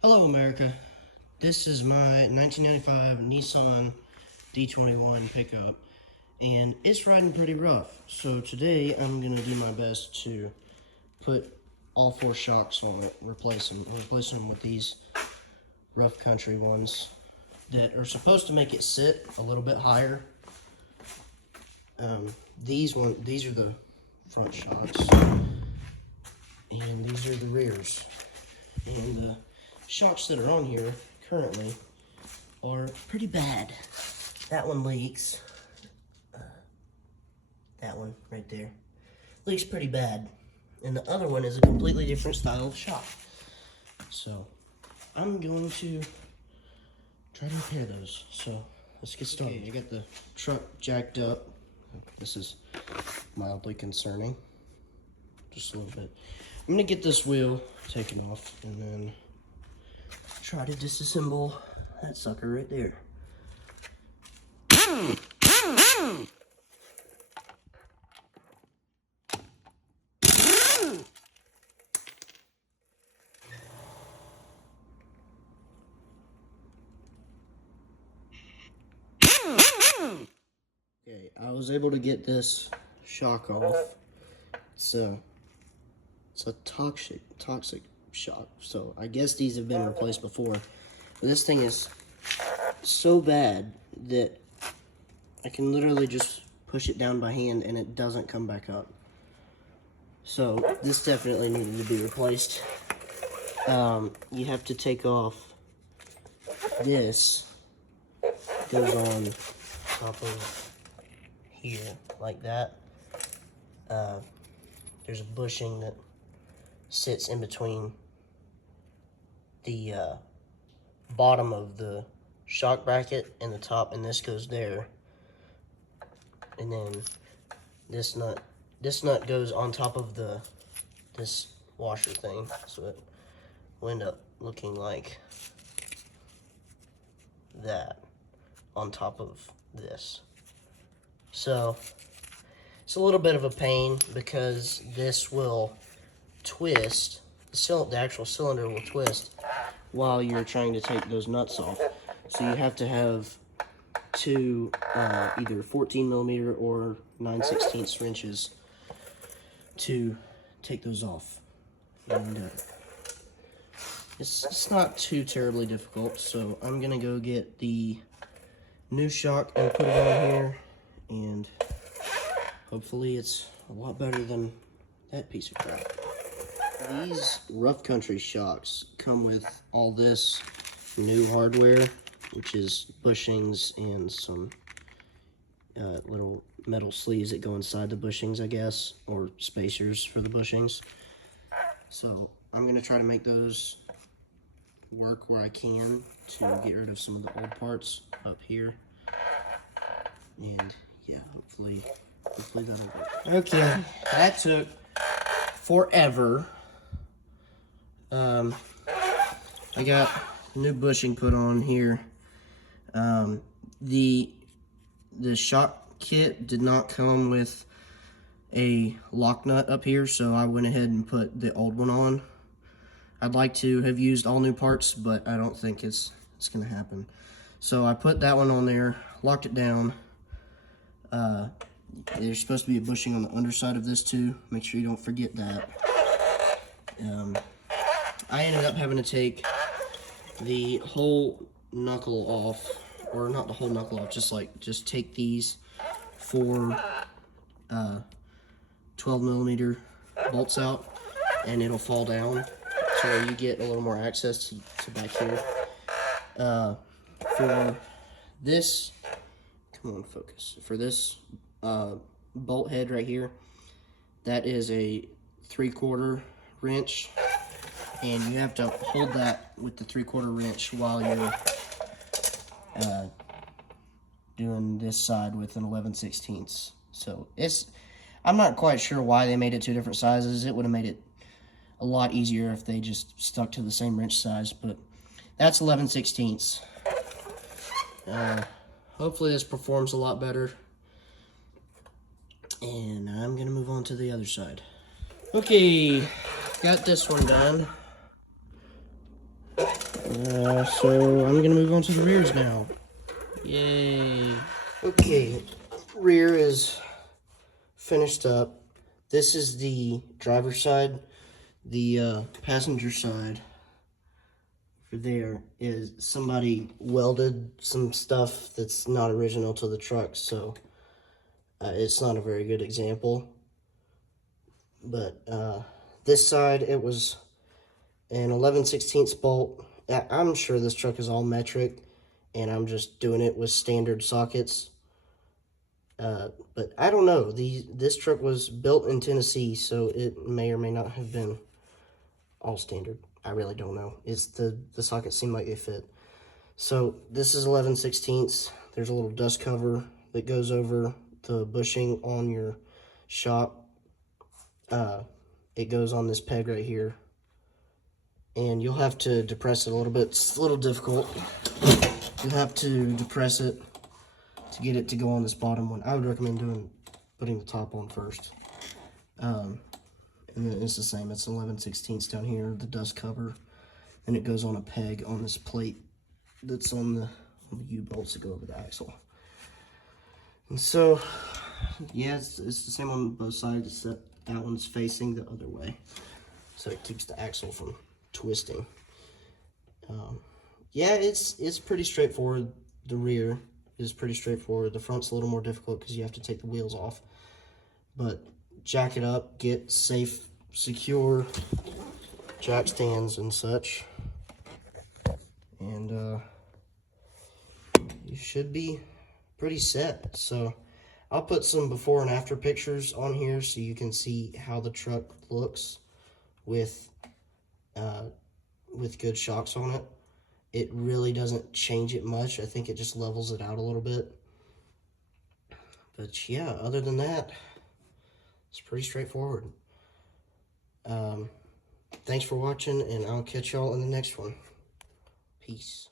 Hello America, this is my 1995 Nissan D21 pickup and it's riding pretty rough. So today I'm going to do my best to put all four shocks on it, replace them with these rough country ones that are supposed to make it sit a little bit higher. These are the front shocks and these are the rears. And the shocks that are on here currently are pretty bad. That one leaks. That one right there leaks pretty bad. And the other one is a completely different style of shock. So I'm going to try to repair those. So let's get started. Okay, I got the truck jacked up. This is mildly concerning. Just a little bit. I'm gonna get this wheel taken off and then try to disassemble that sucker right there. Okay, I was able to get this shock off. It's a toxic shock, so I guess these have been replaced before. But this thing is so bad that I can literally just push it down by hand and it doesn't come back up. So this definitely needed to be replaced. You have to take off this. Goes on top of here like that. There's a bushing that sits in between the bottom of the shock bracket and the top, and this goes there. And then this nut goes on top of this washer thing, so it will end up looking like that on top of this. So it's a little bit of a pain because this will twist, the actual cylinder will twist while you're trying to take those nuts off. So you have to have two either 14mm or 9/16 wrenches to take those off. And it's not too terribly difficult, so I'm gonna go get the new shock and put it on here, and hopefully it's a lot better than that piece of crap. These rough country shocks come with all this new hardware, which is bushings and some little metal sleeves that go inside the bushings, I guess, or spacers for the bushings. So I'm gonna try to make those work where I can to get rid of some of the old parts up here. And yeah, hopefully that'll work. Okay, that took forever. I got new bushing put on here. The shock kit did not come with a lock nut up here, so I went ahead and put the old one on. I'd like to have used all new parts, but I don't think it's gonna happen. So I put that one on there, locked it down. There's supposed to be a bushing on the underside of this too. Make sure you don't forget that. I ended up having to take the whole knuckle off, or not the whole knuckle off, just take these four 12mm bolts out, and it'll fall down to where you get a little more access to back here. For this, come on, focus. For this bolt head right here, that is a 3/4 wrench, and you have to hold that with the 3/4 wrench while you're doing this side with an 11/16. So I'm not quite sure why they made it two different sizes. It would have made it a lot easier if they just stuck to the same wrench size, but that's 11/16. Hopefully this performs a lot better. And I'm gonna move on to the other side. Okay, got this one done. So I'm gonna move on to the rears now. Yay. Okay, rear is finished up. This is the driver's side. The passenger side for there is somebody welded some stuff that's not original to the truck, so it's not a very good example. But this side, it was an 11/16 bolt. I'm sure this truck is all metric, and I'm just doing it with standard sockets. But I don't know. This truck was built in Tennessee, so it may or may not have been all standard. I really don't know. It's the sockets seem like they fit. So this is 11/16. There's a little dust cover that goes over the bushing on your shock. It goes on this peg right here, and you'll have to depress it a little bit. It's a little difficult. You'll have to depress it to get it to go on this bottom one. I would recommend putting the top on first. And then it's the same. It's 11/16 down here, the dust cover, and it goes on a peg on this plate that's on the U-bolts that go over the axle. And so, yeah, it's the same on both sides, except that one's facing the other way, so it keeps the axle from twisting. Yeah, it's pretty straightforward. The rear is pretty straightforward. The front's a little more difficult because you have to take the wheels off. But jack it up, get safe, secure jack stands and such, and you should be pretty set. So I'll put some before and after pictures on here so you can see how the truck looks with good shocks on it. It really doesn't change it much. I think it just levels it out a little bit. But yeah, other than that, it's pretty straightforward. Thanks for watching, and I'll catch y'all in the next one. Peace.